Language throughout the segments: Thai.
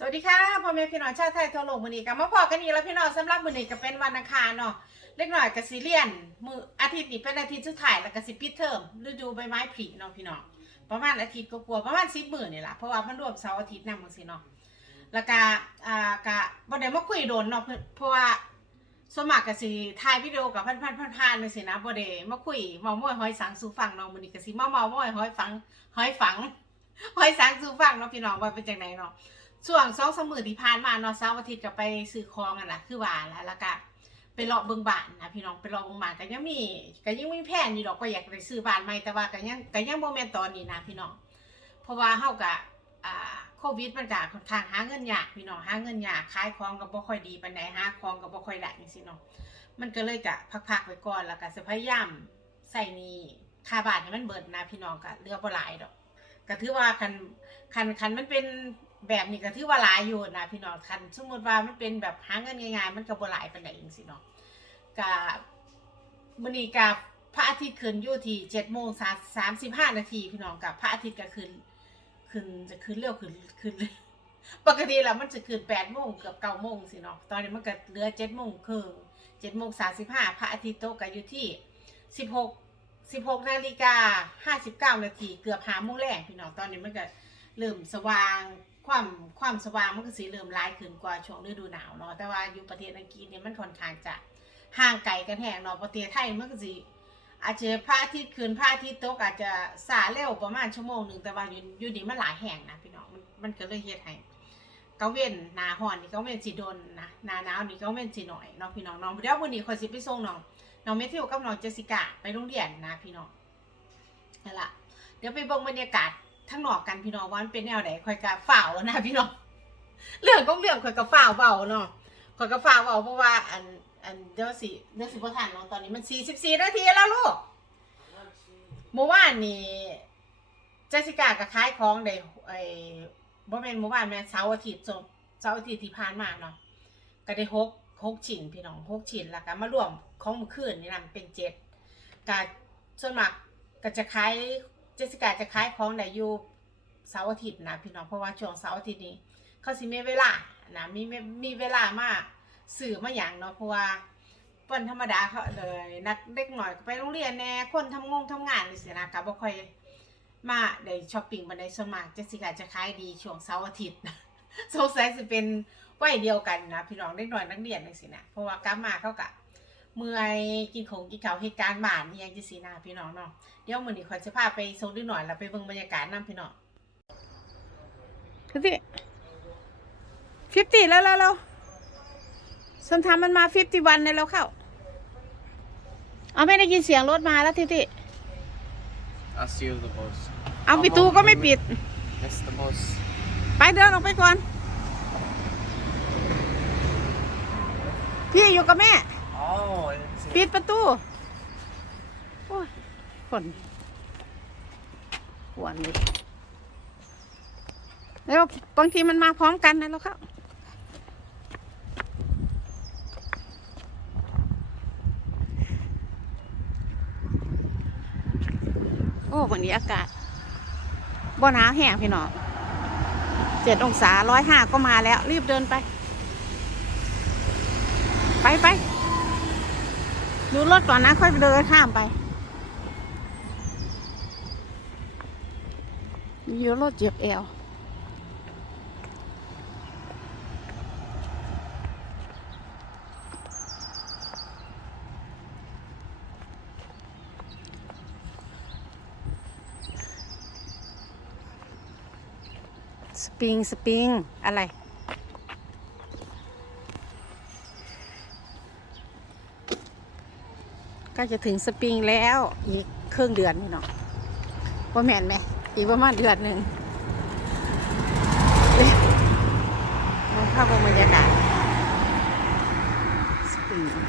สวัสดีค่ะพ่อแม่พี่น้องชาวไทยทั่วโลกมื้อนี้ก็มาพอกันอีกแล้วพี่น้องสำหรับมื้อนี้ก็เป็นวันอังคารเนาะเล็กหน้อยก็สิเรียนมื้ออาทิตย์นี้เป็นอาทิตย์สุดท้ายแล้วก็สิปิดเทอมฤดูใบไม้ผลิเนาะพี่น้องประมาณอาทิตย์ก็กลัวประมาณ10มื้อนี่ล่ะเพราะว่ามันรวมเสาร์อาทิตย์นำจังซี่เนาะแล้วก็อ่าก็บ่ได้มาคุยโดนเนาะเพราะว่าส่วนมากก็สิถ่ายวิดีโอกับพันๆๆๆจังซี่นะบ่ได้มาคุยเมาม้อยหอยสังสู่ฟังเนาะมื้อนี้ก็สิมาเมาม้อยหอยฟังหอยฝังหอยสังสู่ฟังเนาะพี่น้องว่าเป็นจังไดเนาะ ช่วงสองสามมือที่ผ่านมาเนาะเสาร์อาทิตย์ก็ไปซื้อของอะนะคือว่าแล้วแล้วก็ไปเลาะเบิ่งบ้านนะพี่น้องไปเลาะเบิ่งบ้านก็ยังมีก็ยังมีแผนอยู่ดอกก็อยากไปซื้อบ้านใหม่แต่ว่าก็ยังก็ยังบ่แม่นตอนนี้นะพี่น้อง เพราะว่าเฮาก็อ่าโควิดมันก็ค่อนข้างหาเงินยากพี่น้องหาเงินยากขายของก็บ่ค่อยดีปานใดหาของก็บ่ค่อยได้จังซี่เนาะมันก็เลยก็พักๆไว้ก่อนแล้วก็สิพยายามใส่นี้ค่าบ้านให้มันเบิดนะพี่น้องก็เหลือบ่หลายดอกก็ถือว่าคันคันคันมันเป็น แบบนี้ก็ถือว่าหลายอยู่นะพี่น้องคันสมมติว่ามันเป็นแบบหาเงินง่ายๆมันก็บ่หลายปานใดจังซี่เนาะก็มื้อนี้กับพระอาทิตย์ขึ้นอยู่ที่7โมง35นาทีพี่น้องกับพระอาทิตย์ก็ขึ้นขึ้นจะขึ้นเร็วขึ้นขึ้นปกติแล้วมันจะขึ้น8โมงเกือบ9โมงสิเนาะตอนนี้มันก็เหลือ7โมงครึ่ง7โมง35พระอาทิตย์ตกก็อยู่ที่16 16นาฬิกา59นาทีเกือบ5โมงแรกพี่น้องตอนนี้มันก็เริ่มสว่าง ความความสว่างมันก็สิเริ่มร้ายขึ้นกว่าช่วงฤดูหนาวเนาะแต่ว่าอยู่ประเทศอังกฤษเนี่ยมันค่อนข้างจะห่างไกลกันแหงเนาะประเทศไทยมันก็สิอาจจะพระอาทิตย์ขึ้นพระอาทิตย์ตกอาจจะสาเร็วประมาณชั่วโมงหนึ่งแต่ว่าอยู่อยู่นี่มันหลายแห่งนะพี่น้องมันมันก็เลยเฮ็ดให้เกาเว้นนาฮ้อนนี่เกาเว้นสิโดนนะนาหนาวนี่เกาเว้นสิหน่อยเนาะพี่น้องน้องเดี๋ยววันนี้ขอยสิไปส่งน้องน้องเมทิวกับน้องเจสสิก้าไปโรงเรียนนะพี่น้องนั่นละเดี๋ยวไปเบิ่งบรรยากาศ ทั้งหนอกกันพี่น้องว่ามันเป็นแนวไหนคอยกะฝ่าวแล้วนะพี่น้องเรื่องก็เรื่องคอยกะฝ่าวเบาเนาะคอยกะฝ่าวเบาเพราะว่าอันอันเดี๋ยวสิเดี๋ยวสิบ่ทันเนาะตอนนี้มัน44นาทีแล้วลูกเมื่อวานนี่เจสิก้าก็ขายของได้ไอ้บ่แม่นเมื่อวานแม่นเสาร์อาทิตย์จบเสาร์อาทิตย์ที่ผ่านมาเนาะก็ได้หกหกชิ้นพี่น้องหกชิ้นแล้วก็มารวมของมื่อคืนนี่นํเป็นเจ็ดก็ส่วนมากก็จะขาย เจสสิก้าจะขายของได้อยู่เสาร์อาทิตย์นะพี่น้องเพราะว่าช่วงเสาร์อาทิตย์นี้ เขาสิมีเวลานะมีมีมีเวลามากสื่อมาอย่างเนาะเพราะว่าวันธรรมดาเขาเลยนักเด็กหน่อยไปโรงเรียนแน่คนทำงงทำงานนี่สินะก็บ่ค่อยมาได้ช้อปปิ้งบันไดส่วนมากเจสสิก้าจะขายดีช่วงเสาร์อาทิตย์สงสัยสิเป็นวัยเดียวกันนะพี่น้องเด็กหน่อยนักเรียนนี่สินะเพราะว่ากลับมาเขากะ เมื่อยกินของกินข้าวเหตุการณ์บ้านนี่ยังจังซี่นะพี่น้องเนาะเดี๋ยวมื้อนี้ขอยจะพาไปโซนดูหน่อยแล้วไปเบิ่งบรรยากาศนํพี่น้องคือสิฟิฟตี้แล้วแล้วแล้วสมทามมันมาฟิฟตี้วันในแล้วเข้าเอาไม่ได้ยินเสียงรถมาแล้วทิติ I'll steal the boss. เอาปิดตูก็ไม่ปิด That's the boss. ไปเดินออกไปก่อน พี่อยู่กับแม่ ปิดประตู โอ้ยคนหวนเลยแล้วบางทีมันมาพร้อมกันนะแล้วครับโอ้วันนี้อากาศบ่หนาวแห้งพี่น้องเจ็ดองศาร้อยห้าก็มาแล้ว รีบเดินไป ไปไป ดูรถก่อนนะค่อยไปเดินข้ามไป มีรถเจ็บแอวสปริง สปริง อะไร ก็จะถึงสปริงแล้วอีกครึ่งเดือนนี่เนาะว่าแม่นไหมอีกประมาณเดือนหนึ่งมองภาพบรรยากาศสปริง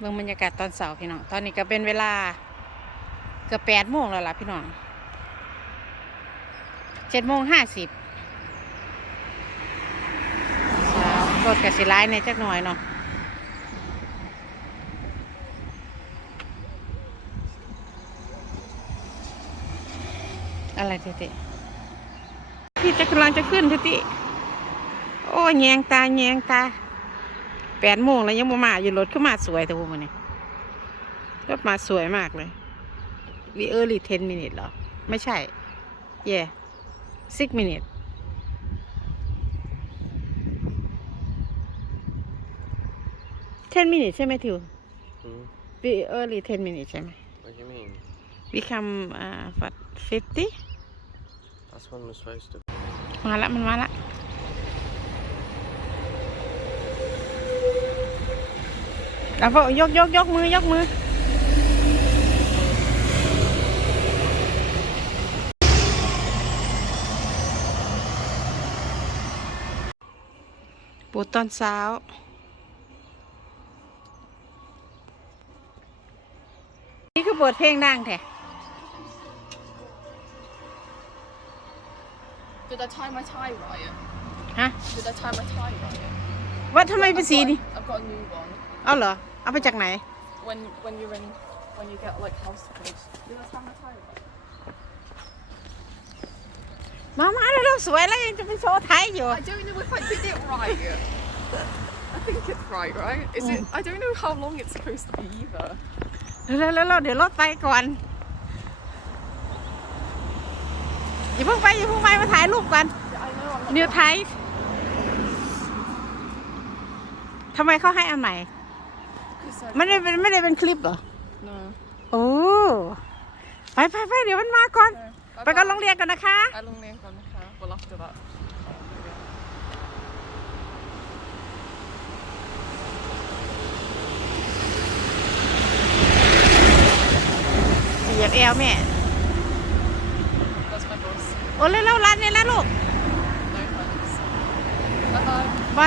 เบิ่งบรรยากาศตอนเสาร์พี่น้อง ตอนนี้ก็เป็นเวลาเกือบแปดโมงแล้วล่ะพี่น้องเจ็ดโมงห้าสิบรถกับสิร้ายในจักหน่อยเนาะอะไรติติพี่จะกำลังจะขึ้นทิติ โอ้ยแยงตาแยงตา แปดโมงแล้วยังมามาอยู่รถขึ้นมาสวยแต่ว่ามันนี่รถมาสวยมากเลยวีเออร์ลี่10 minutes เหรอ ไม่ใช่ เย่ six minutes 10 minutes ใช่ไหมทิว Hmm? we early 10 minutes ใช่ไหม What do you mean? we come uh, what 50 That's when we're supposed to. มาละมันมาละ แล้วก็ยกยกยกมือยกมือ ปวดตอนเช้า นี่คือเปิดเพลงดังแท้ Did I tie my tie right? ฮะ Did I tie my tie right? ว่าทำไมเป็นสีนี่ I've got a new one. เอาเหรอ เอาไปจากไหน When when you're in when you get like house tours. Did I tie my tie right? มามาแล้วเราสวยแล้วยังจะไปโชว์ไทยอยู่ I don't know if I did it right. I think it's right, right? Is it? I don't know how long it's supposed to be either. แล้วแล้วแล้วเดี๋ยวรถไปก่อนอย่าเพิ่งไปอย่าเพิ่งไปมาถ่ายรูปกัน Yeah, I know. I'm not. นิวไทยทำไมเขาให้อันใหม่ Cause I, ไม่ได้เป็นไม่ได้เป็นคลิปเหรอ no. โอ้ไปไปไปเดี๋ยวมันมาก่อน no. ไปก่อนโรงเรียนกันนะคะ I long name from the Well, after that. เหยียบแอวแม่ That's my boss. โอ้เร็วๆรันเนี่ยนะลูก No thanks. Bye bye. ไป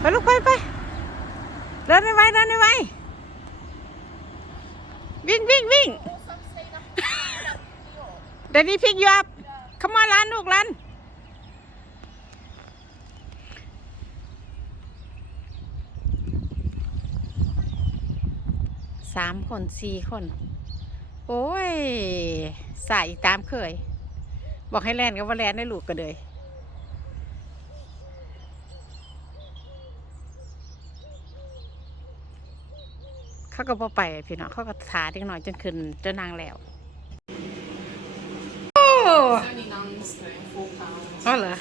ไปลูกไปไป เดินไวๆเดินไวๆวิ่งวิ่งวิ่งเดี๋ยวนี้พิกยูอัพขมาร้านลูกร้านสามคนสี่คน โอ้ย ใสายตามเคย บอกให้แลนก็ว่าแลนได้ลูกก็เลย เขาก็บ่ไปพี่น้องเขาก็ถาเด็กหน่อยจนขึ้นจนนางแล้วโอ้ It's only Nan's thing. Four pounds. อ๋อเหรอ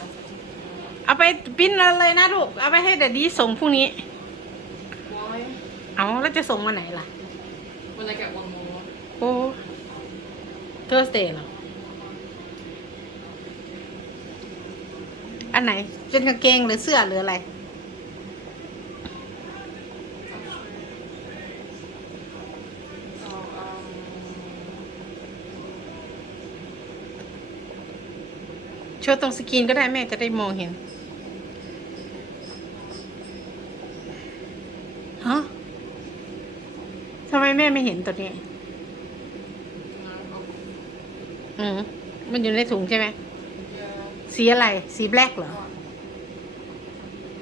เอาไปปริ้นเลยนะลูก เอาไปให้เดดดี้ส่งพรุ่งนี้ Why? เอาแล้วจะส่งมาไหนล่ะ When I get one more. โอ้เทอร์สเดย์เหรออันไหนเป็นกางเกงหรือเสื้อหรืออะไร ชว์ตรงสกรีนก็ได้แม่จะได้มองเห็นฮะทำไมแม่ไม่เห็นตัวนี้ no. Oh, อืมมันอยู่ในถุงใช่ไหม yeah. สีอะไร สีแบล็กเหรอ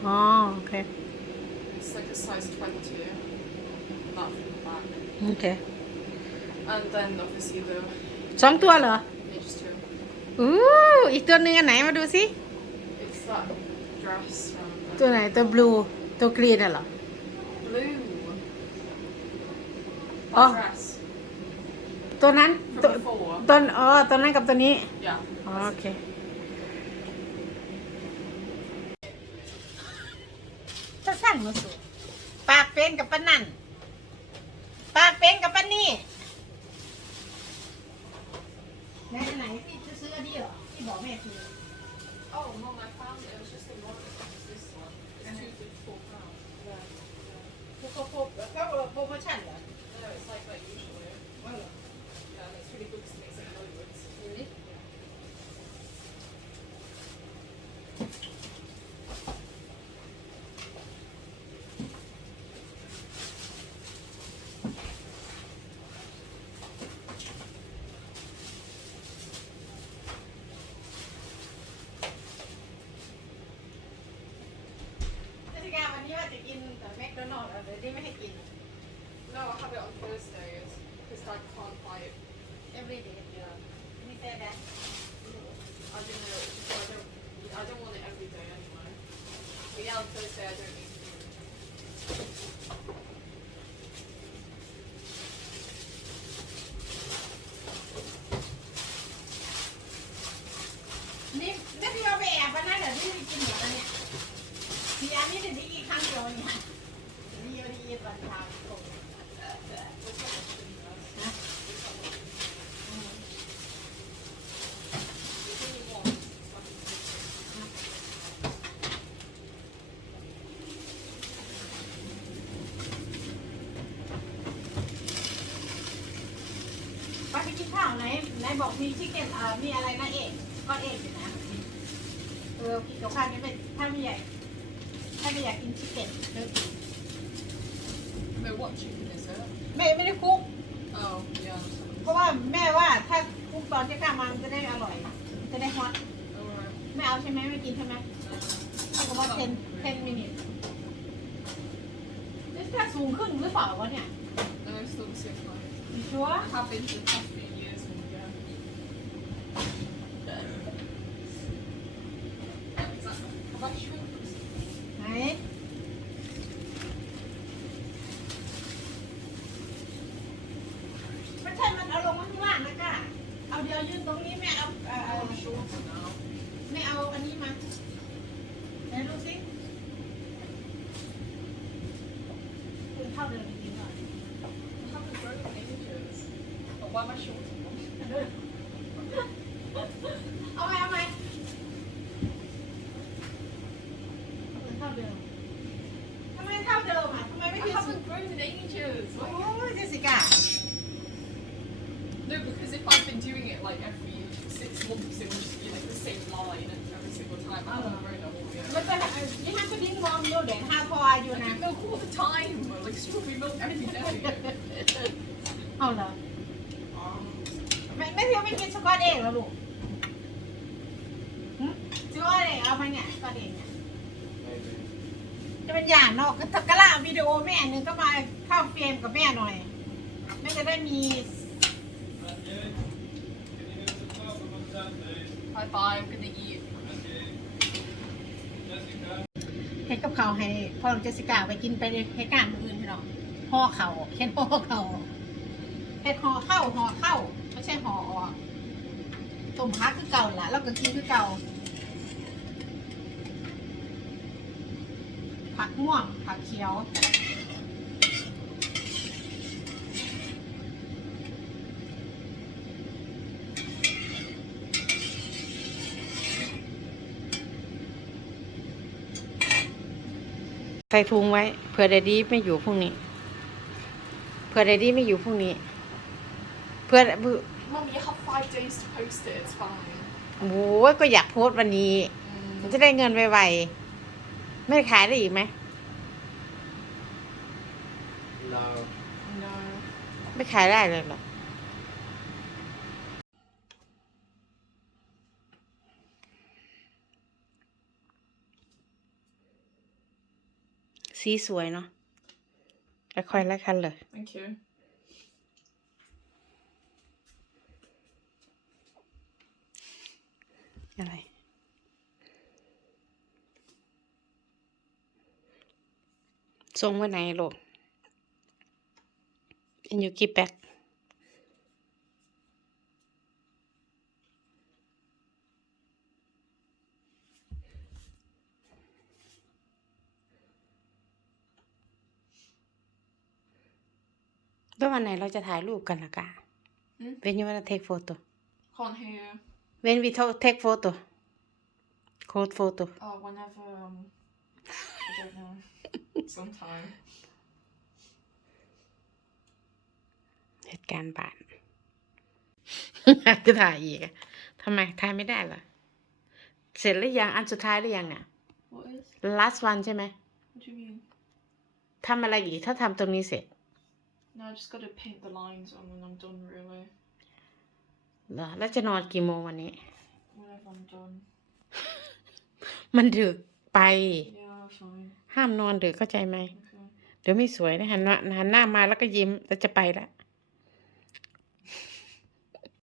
อ๋อ โอเค It's like a size 20. That from the back. โอเค And then obviously the สองตัวเหรอ Ninja two. อู้ อีกตัวหนึ่งอันไหนมาดูสิ It's that dress from ตัวไหนตัวบลูตัวกรีนน่ะเหรอ blue. That Oh. dress ตัวนั้น from ตัว before. ตัวอ๋อตัวนั้นกับตัวนี้ Yeah. อ๋อโอเค จะสั่งมาสูปากเป็นกับปะนั่น ปากเป็นกับปะนี่ไหนอันไหนพี่ บอกแม่ซื้อ Oh, mom, I found it. It was just in one. It's this one. It's two for four pounds. Yeah. พวกพวกก็โปรโมชั่นเหรอ No, it's like that usually. ว่าเหรอ Yeah, and it's really good because it makes it loads. Really? นัลด์เดี๋ยวดีไม่ให้กิน No, I have it on Thursdays because Dad can't buy it. every day Yeah. มีแต่แบบ I don't know. So I don't. I don't want it every day anyway. But yeah, on Thursday I don't need to. นี่นี่พี่เอาไปแอบวันนั้นเดี๋ยวพี่ไปกินหมดแล้วเนี่ยพี่อันนี้เดี๋ยวพี่กินครั้งเดียวเนี่ยเดี๋ยวพี่เอาไปกินตอนเช้าตรงนะ ไปไปกินข้าวไหนไหนบอกมีชิคเก้นอ่ามีอะไรนะเอกก็เอกอยู่นะเออกินกับข้าวนี้เป็นถ้าไม่อยากถ้าไม่อยากกินชิคเก้นเลิกกิน No, what chicken is it? ไม่ไม่ได้คุก Oh, yeah. เพราะว่าแม่ว่าถ้าคุกตอนที่ข้ามามันจะได้อร่อย จะได้ฮอต Alright. ไม่เอาใช่ไหมไม่กินใช่ไหมถ้ากับว่า10 10 minutes นี่ถ้าสูงขึ้นหรือเปล่าวะเนี่ย No, it's still the same one. ชัวร์ I But why am I shorter? เอาไหมเอาไหมคุณเข้าเดิมทำไมเท่าเดิมอ่ะทำไมไม่ I คิดสุด haven't grown in ages. โอ้ Why- ยเจสสิก้า No, because if I've been doing it like every six months, it would just be like the same line every single time. I haven't grown at all มัน yet. จะยี่ห้าชุดดิ้งมองอยู่เด่นห้าพออยู่ I นะ drink milk all the time, like strawberry milk every day. เอาเหรอ ไม่ไม่เที่ยวไม่กินสกอตเองเหรอลูกหึสกอตเองเอาไหมเนี่ยสกอตเองเนี่ยจะเป็นอย่างเนอกก็ตะกร้าวิดีโอแม่หนึ่งก็มาเข้าเฟรมกับแม่หน่อยแม่จะได้มี Bye bye, I'm gonna eat. เฮ็ดกับเขาวให้พ่อเจสสิก้าไปกินไปให้การมืออื่นพี่น้องห่อเขาเฮ็ดห่อเขาเฮ็ดห่อเข้าห่อเข้า ไม่ใช่ห่อออกต้มพักคือเก่าละแล้วก็กินคือเก่า ผักม่วง ผักเขียวใส่ถุงไว้เผื่อเดดี้ไม่อยู่พรุ่งนี้ เผื่อเดดดี้ไม่อยู่พรุ่งนี้ เพื่อเพื่อ Mum, you have five days to post it, it's fine. โอ้ยก็อยากโพสต์วันนี้มันจะได้เงินไวๆ ไม่ได้ขายได้อีกไหม No. No. ไม่ขายได้เลยเหรอ สีสวยเนาะค่อยๆไล่คันเลย Thank you. อะไรส่งไว้ไหนลูก in your keep back แล้ววันไหนเราจะถ่ายรูปกันล่ะกะ Hmm? when you wanna take photo Can't hear. When we to- take photo code photo Oh, whenever, um, I don't know. Sometime. เหตุการณ์บาน จะถ่ายอีกอะทำไมถ่ายไม่ได้เหรอ เสร็จหรือยัง อันสุดท้ายหรือยังอะ What is? last one ใช่ไหม What do you mean? ทำอะไรอีก ถ้าทำตรงนี้เสร็จ No, I just gotta paint the lines on and I'm done really. เหรอแล้วจะนอนกี่โมงวันนี้ Whenever I'm done. มันดึกไป Yeah, fine. ห้ามนอนดึกเข้าใจไหม Okay. เดี๋ยวไม่สวยนะหันหน้าหันหน้ามาแล้วก็ยิ้มแล้วจะไปละ